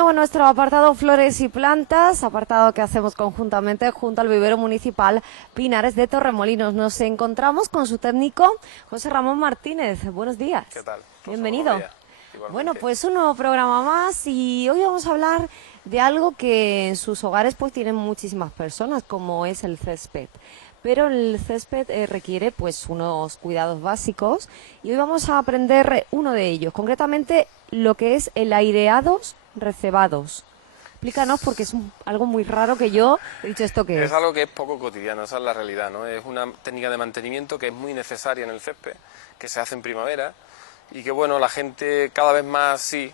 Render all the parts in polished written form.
nuevo en nuestro apartado Flores y Plantas, apartado que hacemos conjuntamente junto al vivero municipal Pinares de Torremolinos. Nos encontramos con su técnico José Ramón Martínez. Buenos días. ¿Qué tal? Bienvenido. Buenos días. Bueno, pues un nuevo programa más y hoy vamos a hablar de algo que en sus hogares pues tienen muchísimas personas, como es el césped. Pero el césped requiere pues unos cuidados básicos y hoy vamos a aprender uno de ellos, concretamente lo que es el aireados recebados. Explícanos, porque es algo muy raro que yo he dicho esto que es. Es algo que es poco cotidiano, esa es la realidad, ¿no? Es una técnica de mantenimiento que es muy necesaria en el césped, que se hace en primavera y que, bueno, la gente cada vez más sí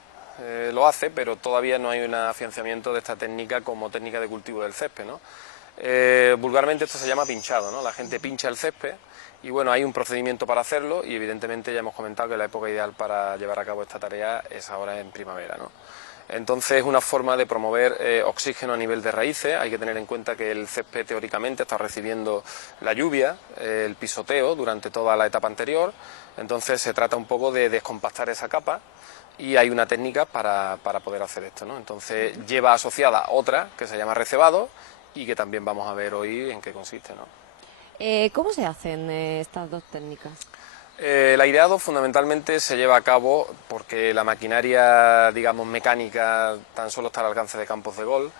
lo hace, pero todavía no hay un afianzamiento de esta técnica como técnica de cultivo del césped, ¿no? Vulgarmente esto se llama pinchado, ¿no? La gente pincha el césped y, bueno, hay un procedimiento para hacerlo y, evidentemente, ya hemos comentado que la época ideal para llevar a cabo esta tarea es ahora en primavera, ¿no? Entonces es una forma de promover oxígeno a nivel de raíces. Hay que tener en cuenta que el césped teóricamente está recibiendo la lluvia, el pisoteo durante toda la etapa anterior, entonces se trata un poco de descompactar esa capa y hay una técnica para poder hacer esto, ¿no? Entonces lleva asociada otra que se llama recebado y que también vamos a ver hoy en qué consiste, ¿no? ¿Cómo se hacen estas dos técnicas? El aireado fundamentalmente se lleva a cabo porque la maquinaria, digamos, mecánica tan solo está al alcance de campos de golf,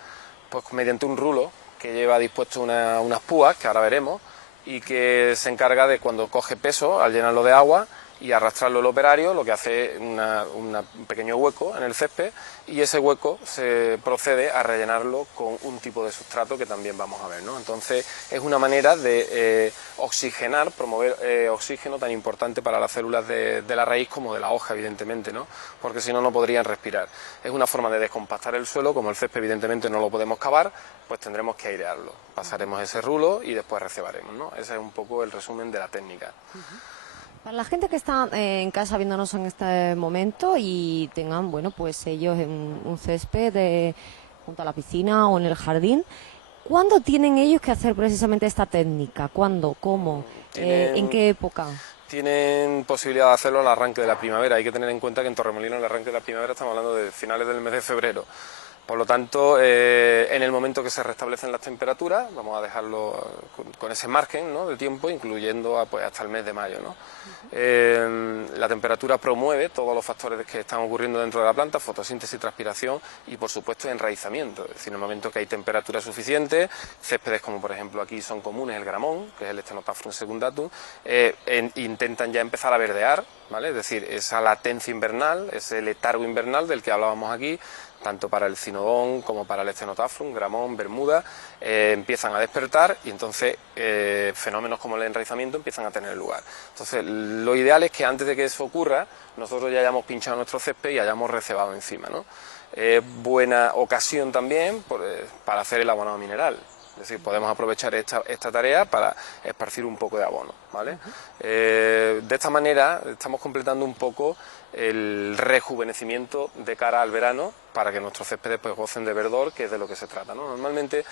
pues mediante un rulo que lleva dispuesto unas púas, que ahora veremos, y que se encarga de, cuando coge peso, al llenarlo de agua y arrastrarlo el operario, lo que hace es un pequeño hueco en el césped, y ese hueco se procede a rellenarlo con un tipo de sustrato que también vamos a ver, ¿no? Entonces es una manera de oxigenar, promover oxígeno tan importante para las células de la raíz como de la hoja, evidentemente, ¿no? Porque si no, no podrían respirar. Es una forma de descompactar el suelo. Como el césped evidentemente no lo podemos cavar, pues tendremos que airearlo. Pasaremos ese rulo y después recebaremos, ¿no? Ese es un poco el resumen de la técnica. Para la gente que está en casa viéndonos en este momento y tengan, bueno, pues ellos en un césped junto a la piscina o en el jardín, ¿cuándo tienen ellos que hacer precisamente esta técnica? ¿Cuándo? ¿Cómo? ¿En qué época? Tienen posibilidad de hacerlo al arranque de la primavera. Hay que tener en cuenta que en Torremolinos el arranque de la primavera estamos hablando de finales del mes de febrero. Por lo tanto, en el momento que se restablecen las temperaturas, vamos a dejarlo con ese margen, ¿no?, de tiempo, incluyendo pues, hasta el mes de mayo, ¿no? La temperatura promueve todos los factores que están ocurriendo dentro de la planta: fotosíntesis, transpiración y, por supuesto, enraizamiento. Es decir, en el momento que hay temperatura suficiente, céspedes como por ejemplo aquí son comunes, el gramón, que es el Stenotaphrus secundatum, intentan ya empezar a verdear, ¿vale? Es decir, esa latencia invernal, ese letargo invernal del que hablábamos aquí, tanto para el cinodón como para el Stenotaphrus, gramón, bermuda, empiezan a despertar y entonces fenómenos como el enraizamiento empiezan a tener lugar. Entonces, lo ideal es que antes de que eso ocurra, nosotros ya hayamos pinchado nuestro césped y hayamos recebado encima, ¿no? Buena ocasión también para hacer el abonado mineral. Es decir, podemos aprovechar esta tarea para esparcir un poco de abono, ¿vale? De esta manera estamos completando un poco el rejuvenecimiento de cara al verano para que nuestros céspedes pues gocen de verdor, que es de lo que se trata, ¿no? Normalmente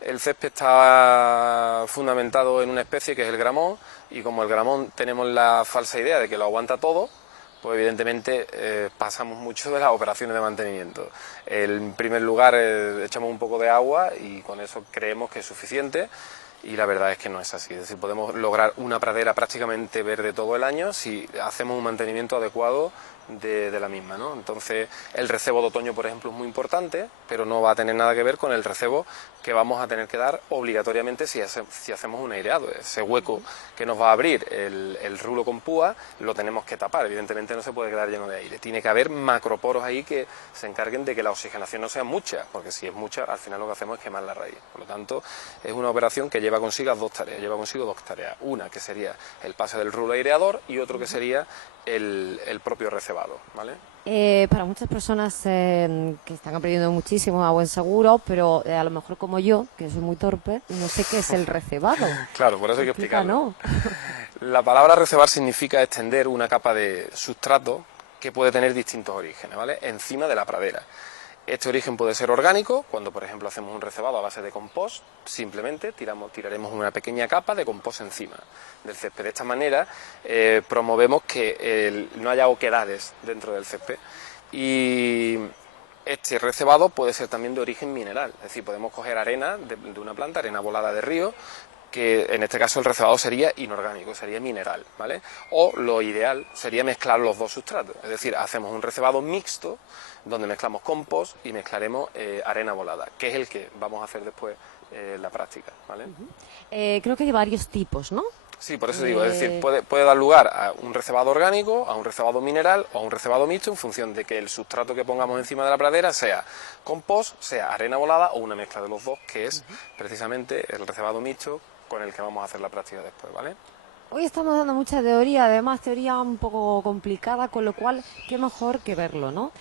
el césped está fundamentado en una especie que es el gramón, y como el gramón tenemos la falsa idea de que lo aguanta todo, pues evidentemente pasamos mucho de las operaciones de mantenimiento. En primer lugar echamos un poco de agua y con eso creemos que es suficiente, y la verdad es que no es así. Es decir, podemos lograr una pradera prácticamente verde todo el año si hacemos un mantenimiento adecuado de la misma, ¿no? Entonces el recebo de otoño, por ejemplo, es muy importante, pero no va a tener nada que ver con el recebo que vamos a tener que dar obligatoriamente si hacemos un aireado. Ese hueco que nos va a abrir el rulo con púa lo tenemos que tapar. Evidentemente no se puede quedar lleno de aire, tiene que haber macroporos ahí que se encarguen de que la oxigenación no sea mucha, porque si es mucha, al final lo que hacemos es quemar la raíz. Por lo tanto, es una operación que lleva consigo dos tareas, una que sería el pase del rulo aireador y otro que sería el propio recebado, ¿vale? Para muchas personas que están aprendiendo muchísimo a buen seguro, pero a lo mejor como yo, que soy muy torpe, no sé qué es el recebado. Claro, por eso hay que explicarlo. La palabra recebar significa extender una capa de sustrato que puede tener distintos orígenes, ¿vale?, encima de la pradera. Este origen puede ser orgánico, cuando por ejemplo hacemos un recebado a base de compost, simplemente tiraremos una pequeña capa de compost encima del césped. De esta manera promovemos que no haya oquedades dentro del césped. Y este recebado puede ser también de origen mineral, es decir, podemos coger arena de una planta, arena volada de río, que en este caso el recebado sería inorgánico, sería mineral, ¿vale? O lo ideal sería mezclar los dos sustratos, es decir, hacemos un recebado mixto donde mezclamos compost y mezclaremos arena volada, que es el que vamos a hacer después en la práctica, ¿vale? Creo que hay varios tipos, ¿no? Sí, por eso digo, es decir, puede dar lugar a un recebado orgánico, a un recebado mineral o a un recebado mixto en función de que el sustrato que pongamos encima de la pradera sea compost, sea arena volada o una mezcla de los dos, que es precisamente el recebado mixto con el que vamos a hacer la práctica después, ¿vale? Hoy estamos dando mucha teoría, además teoría un poco complicada, con lo cual qué mejor que verlo, ¿no?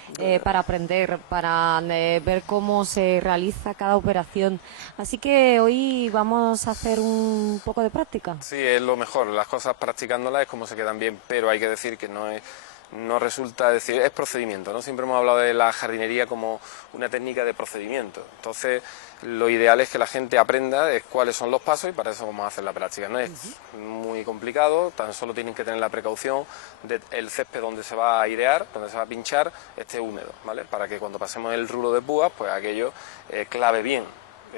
Para aprender, para ver cómo se realiza cada operación. Así que hoy vamos a hacer un poco de práctica. Sí, es lo mejor, las cosas practicándolas es como se quedan bien, pero hay que decir que no resulta, es decir, es procedimiento, ¿no? Siempre hemos hablado de la jardinería como una técnica de procedimiento, entonces lo ideal es que la gente aprenda cuáles son los pasos y para eso vamos a hacer la práctica. No es muy complicado, tan solo tienen que tener la precaución del césped donde se va a airear, donde se va a pinchar, esté húmedo, ¿vale? Para que cuando pasemos el rulo de púas, pues aquello clave bien.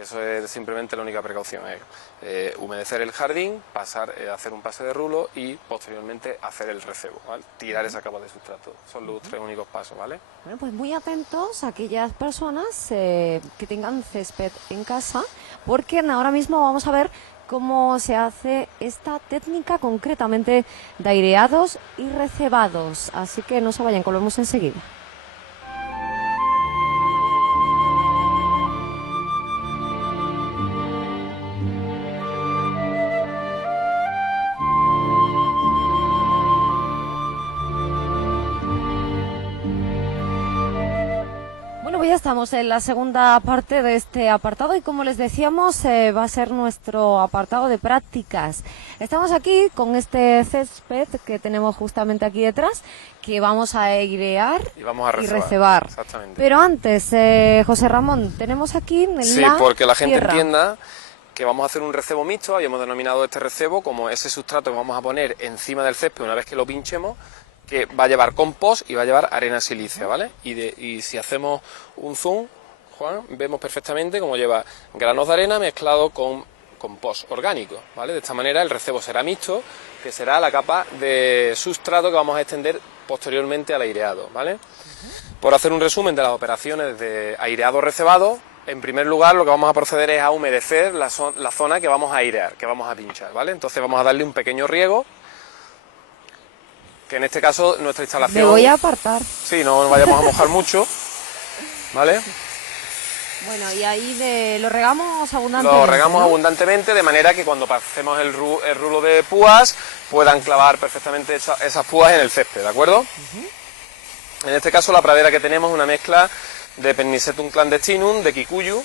Eso es simplemente la única precaución, humedecer el jardín, hacer un pase de rulo y posteriormente hacer el recebo, ¿vale? Tirar esa capa de sustrato. Son los tres únicos pasos, ¿vale? Bueno, pues muy atentos a aquellas personas que tengan césped en casa, porque ahora mismo vamos a ver cómo se hace esta técnica concretamente de aireados y recebados. Así que no se vayan, volvemos enseguida. Pues ya estamos en la segunda parte de este apartado y como les decíamos va a ser nuestro apartado de prácticas. Estamos aquí con este césped que tenemos justamente aquí detrás, que vamos a airear y vamos a recebar. Exactamente. Pero antes, José Ramón, tenemos aquí porque la gente tierra. entienda que vamos a hacer un recebo mixto. Habíamos denominado este recebo como ese sustrato que vamos a poner encima del césped una vez que lo pinchemos, que va a llevar compost y va a llevar arena silícea, ¿vale? Y si hacemos un zoom, Juan, vemos perfectamente cómo lleva granos de arena mezclado con compost orgánico, ¿vale? De esta manera el recebo será mixto, que será la capa de sustrato que vamos a extender posteriormente al aireado, ¿vale? Por hacer un resumen de las operaciones de aireado-recebado, en primer lugar lo que vamos a proceder es a humedecer la zona que vamos a airear, que vamos a pinchar, ¿vale? Entonces vamos a darle un pequeño riego, que en este caso nuestra instalación... Me voy a apartar. Sí, no nos vayamos a mojar mucho, ¿vale? Bueno, y ahí lo regamos abundantemente. Lo regamos, ¿no? abundantemente, de manera que cuando pasemos el rulo de púas puedan clavar perfectamente esas púas en el césped, ¿de acuerdo? En este caso la pradera que tenemos es una mezcla de Pernisetum clandestinum, de Kikuyu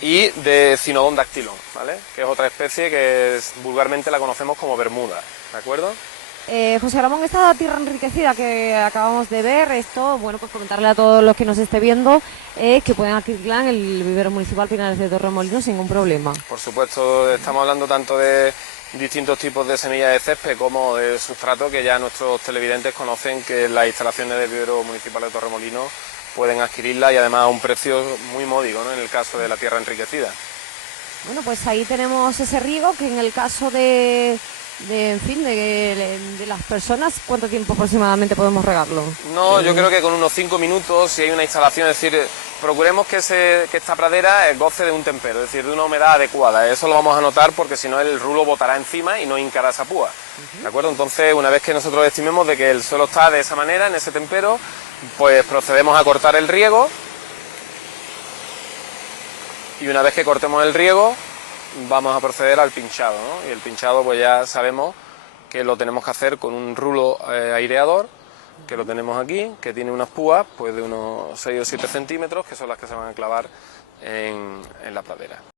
y de Cynodon dactylon, ¿vale? Que es otra especie que vulgarmente la conocemos como bermuda, ¿de acuerdo? José Ramón, esta tierra enriquecida que acabamos de ver, esto, bueno, pues comentarle a todos los que nos esté viendo que pueden adquirirla en el vivero municipal Pinares de Torremolinos sin ningún problema. Por supuesto, estamos hablando tanto de distintos tipos de semillas de césped como de sustrato que ya nuestros televidentes conocen, que las instalaciones del vivero municipal de Torremolinos pueden adquirirla y además a un precio muy módico, ¿no? En el caso de la tierra enriquecida. Bueno, pues ahí tenemos ese riego que en el caso de las personas, ¿cuánto tiempo aproximadamente podemos regarlo? No, yo creo que con unos 5 minutos, si hay una instalación, es decir, procuremos que esta pradera goce de un tempero, es decir, de una humedad adecuada. Eso lo vamos a notar porque si no el rulo botará encima y no hincará esa púa, ¿de acuerdo? Entonces, una vez que nosotros estimemos de que el suelo está de esa manera, en ese tempero, pues procedemos a cortar el riego. Y una vez que cortemos el riego, vamos a proceder al pinchado, ¿no? Y el pinchado pues ya sabemos que lo tenemos que hacer con un rulo aireador, que lo tenemos aquí, que tiene unas púas pues de unos 6 o 7 centímetros, que son las que se van a clavar en la pradera.